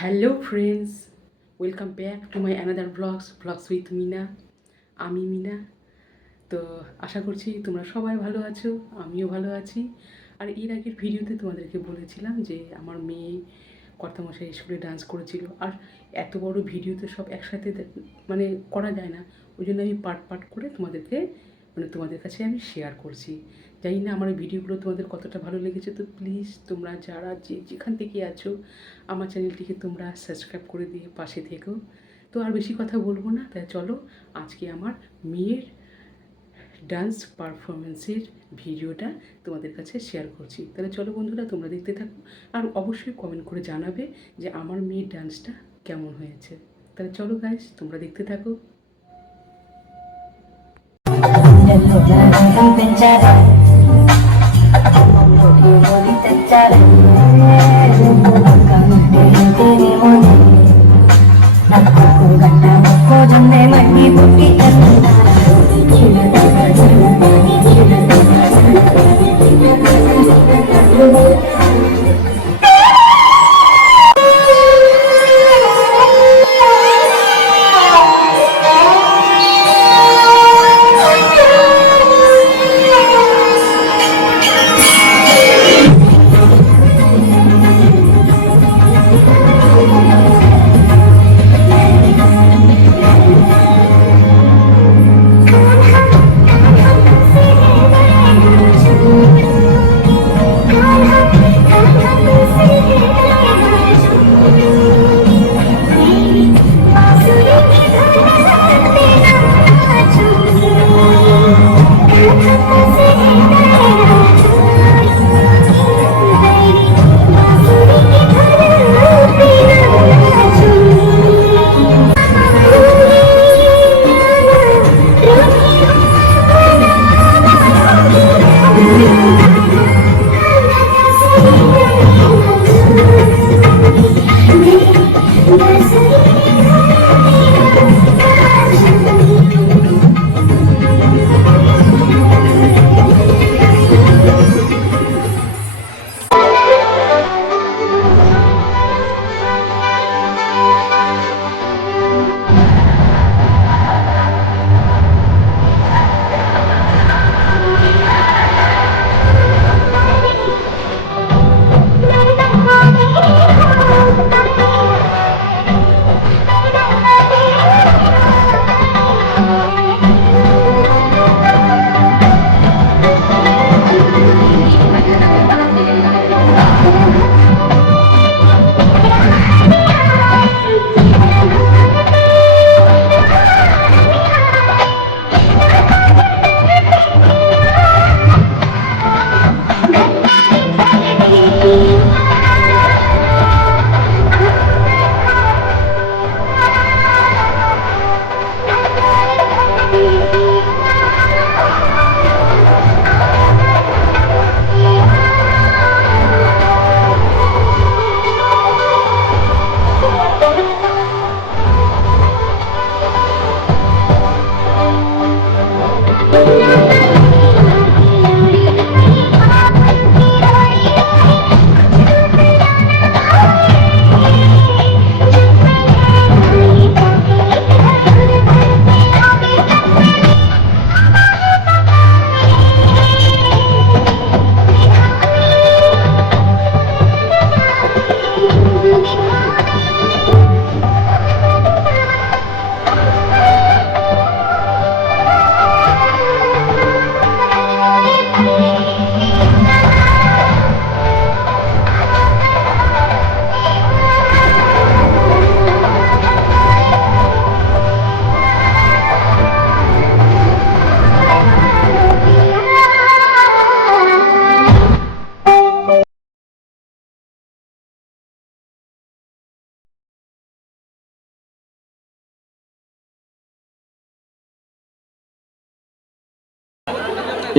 Hello friends, welcome back to my another blogs with Mina. আমি মিনা। তো আশা করছি তোমরা সবাই ভালো আছো, আমিও ভালো আছি। আর এর আগের ভিডিওতে তোমাদেরকে বলেছিলাম যে আমার মেয়ে কর্তামশাই স্কুলে ডান্স করেছিল। আর এত বড় ভিডিওতে সব একসাথে মানে করা যায় না, ওই জন্য আমি পার্ট পার্ট করে তোমাদের কাছে আমি শেয়ার করছি। জানি না আমার ভিডিওগুলো তোমাদের কতটা ভালো লেগেছে। তো প্লিজ তোমরা যারা যেখান থেকে আছো আমার চ্যানেলটিকে তোমরা সাবস্ক্রাইব করে দিয়ে পাশে থেকো। তো আর বেশি কথা বলবো না, তাই চলো আজকে আমার মেয়ের ডান্স পারফরমেন্সের ভিডিওটা তোমাদের কাছে শেয়ার করছি। তাহলে চলো বন্ধুরা, তোমরা দেখতে থাকো আর অবশ্যই কমেন্ট করে জানাবে যে আমার মেয়ের ডান্সটা কেমন হয়েছে। তাহলে চলো গাইস, তোমরা দেখতে থাকো।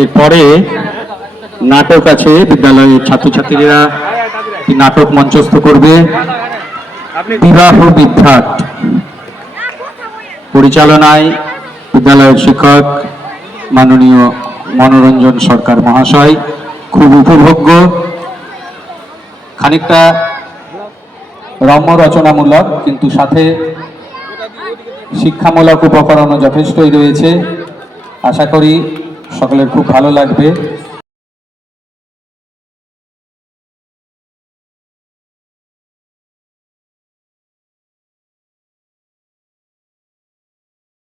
এরপরে নাটক আছে, বিদ্যালয়ের ছাত্রছাত্রীরা নাটক মঞ্চস্থ করবে। বিবাহ বিভ্রাট পরিচালনায় বিদ্যালয়ের শিক্ষক মাননীয় মনোরঞ্জন সরকার মহাশয়। খুব উপভোগ্য, খানিকটা রম্য রচনামূলক, কিন্তু সাথে শিক্ষামূলক উপকরণও যথেষ্টই রয়েছে। আশা করি সকলের খুব ভালো লাগবে।